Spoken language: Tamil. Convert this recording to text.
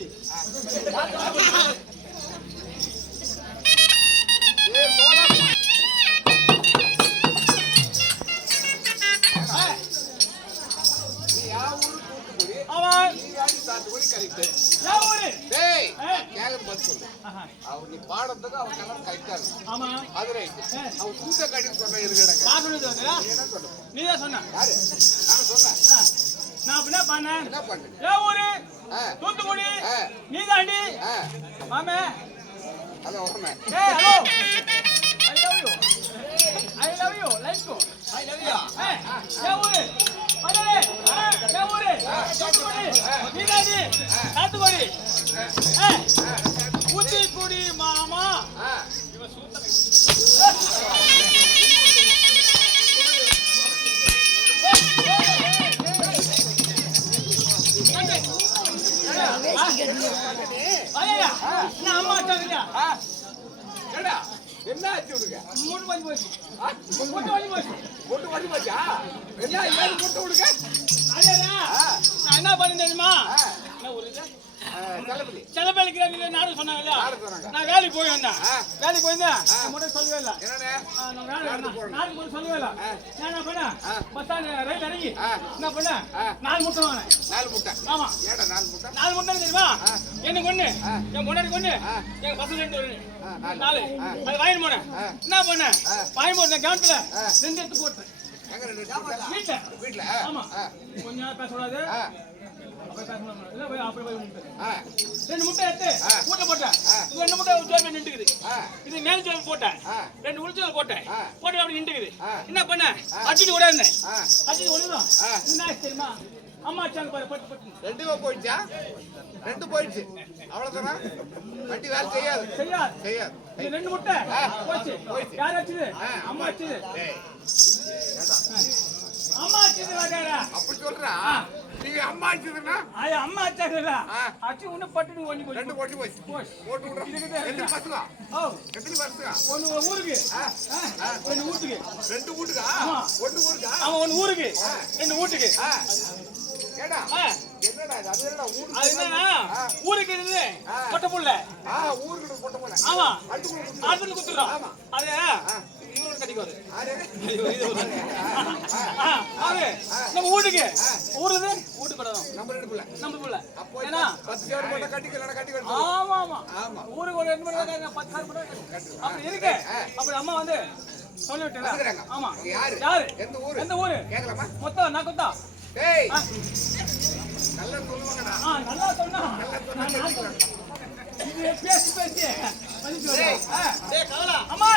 தூத்துக்குடி. நீ பாடத்துக்கு அவன் கலர் கரெக்டா இருக்கு. ஆமா அது ரைட். அவன் தூத்த காட்டி சொன்ன இருக்கடா. நான் சொல்லுதா? என்ன சொல்ற? நீ தான் சொன்ன. யாரு? நான் சொன்னேன். நான் என்ன பண்ணேன்? என்ன பண்ணேன்? ஏ ஊரு? தூத்துக்குடி. நீ தாண்டி? மாமே. ஹலோ மாமே. ஏய் hello. I love you. Let's go. I love you. ஏ ஊரு? அடே. ஏ ஊரு? தூத்துக்குடி. நீ தாண்டி? தூத்துக்குடி. தூத்துக்குடி மாமா. இவ சூத்த என்ன ஆச்சு உனக்கு? மூணு வலி போச்சு. முட்டை வலி போச்சு. முட்டை வலி போச்சா? என்ன ஏன் முட்டை உனக்கு? அதேடா. நான் என்ன பண்ணேன் தெரியுமா? என்ன ஊருங்க? தலபதி. செலபலிக்கு நீங்க நாடு சொன்னாங்கல்ல. நான் வேலைக்கு போய் வந்தேன். வேலைக்கு போயிருந்தேன். நான் மட்டும் சொல்லவே இல்ல. என்னனே? நான் நாடு போய் சொல்லவே இல்ல. நான் என்ன பண்ணேன்? பஸ் ஸ்டாண்ட் ரைட் இறங்கி என்ன பண்ணேன்? 4 முட்டை வாங்கினேன். 4 முட்டை. ஆமா. ஏடா 4 முட்டை? 4 முட்டை தெரியுமா? என்ன கொன்னு? என் முன்னாடி கொன்னு. எங்க பசங்க 2 4. அது வாங்கி போனேன். என்ன பண்ணேன்? வாங்கி போன கேம்ப்ல 2 எடுத்து போட்டேன். எங்க 2 எடுத்து? வீட்ல. வீட்ல. ஆமா. கொஞ்ச நேரம் பேச கூடாது. இல்ல போய் அப்படி போய் முட்டை. 2 முட்டை எடுத்து கூட்ட போட்டேன். 2 முட்டை உச்சோமே நின்னுக்குது. இது மேல் ஜோம் போட்டேன். 2 உள்ஜோம் போட்டேன். போட்டு அப்படி நின்னுக்குது. என்ன பண்ண? அடிச்சு ஓடறேன். அடிச்சு ஓடுறோம். என்ன தெரியுமா? அம்மா சாங்க பாரு பட்டு பட்டு. 2 போயிடுச்சா? 2 போயிடுச்சு. அவ்வளவுதானா? வண்டி வேலை செய்யாது. செய்யாது. இது 2 முட்டை போச்சு. யார் அடிச்சது? அம்மா அடிச்சது. ஏய். அம்மா அடிச்சது வாடா. அப்படி சொல்றா? நீ அம்மா அடிச்சதுனா? அம்மா அடிச்சதுடா. அடிச்சு உன்ன பட்டு ஓடி போய். 2 போட்டு போய். போட்டு விடுறா. எத்தனை பசங்க? எத்தனை பசங்க? ஒன்னு ஊருக்கு. ஒன்னு வீட்டுக்கு. 2 வீட்டுக்கா? ஒன்னு ஊருக்கா? ஆமா ஒன்னு ஊருக்கு. 2 வீட்டுக்கு. ஏடா என்னடா இது? அது என்னடா ஊருக்கு? அது என்னன்னா ஊருக்கு இருக்குது பொட்ட புள்ள. ஊருக்கு பொட்ட புள்ள. ஆமா. அடுத்து குத்துறோம். அது இவரோட கடிக்குது. நம்ம வீட்டுக்கு ஊருது வீட்டு படம் நம்ம 2 புள்ள. நம்ம புள்ள. அப்போ என்ன 10 சேர் போட்டா கட்டிக்கலாம் கட்டி ஆமா ஆமா. ஊருக்கு ஒரு 2 மணி நேரம் 10 சேர் போட்டா கட்டி. அப்ப இருக்கு. அப்ப அம்மா வந்து சொல்லிட்டேன். ஆமா. யாரு? எந்த ஊரு? கேக்கலாமா? மொத்தம் நான் கொத்தா. டேய் நல்லா சொல்லுவாங்கடா. நல்லா சொன்னா. இது பேசி வந்து டேய் கவலா அம்மா